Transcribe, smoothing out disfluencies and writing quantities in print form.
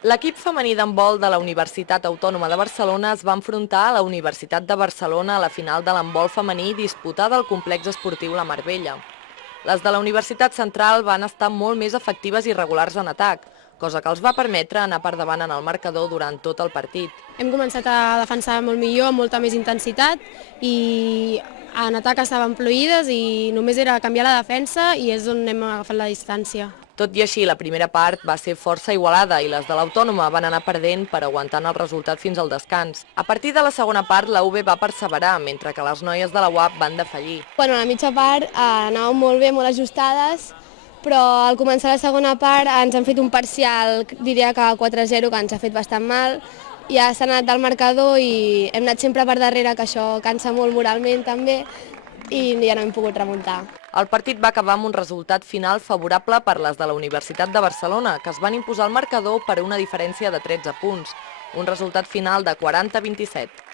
L'equip femení d'handbol de la Universitat Autònoma de Barcelona es va enfrontar a la Universitat de Barcelona a la final de l'handbol femení disputada al complex esportiu La Marbella. Les de la Universitat Central van estar molt més efectives i regulars en atac, cosa que els va permetre anar per davant en el marcador durant tot el partit. Hem començat a defensar molt millor, amb molta més intensitat i en atac estaven fluïdes i només era canviar la defensa i és on hem agafat la distància. Tot i així, la primera part va ser força igualada i les de l'Autònoma van anar perdent per aguantant el resultat fins al descans. A partir de la segona part, la UB va perseverar, mentre que les noies de la UAP van defallir. Bueno, a la mitja part anàvem molt bé, molt ajustades, però al començar la segona part ens han fet un parcial, diria que 4-0, que ens ha fet bastant mal. Ja s'ha anat del marcador i hem anat sempre per darrere, que això cansa molt moralment també, i ja no hem pogut remuntar. El partit va acabar amb un resultat final favorable per les de la Universitat de Barcelona, que es van imposar al marcador per una diferència de 13 punts, un resultat final de 40-27.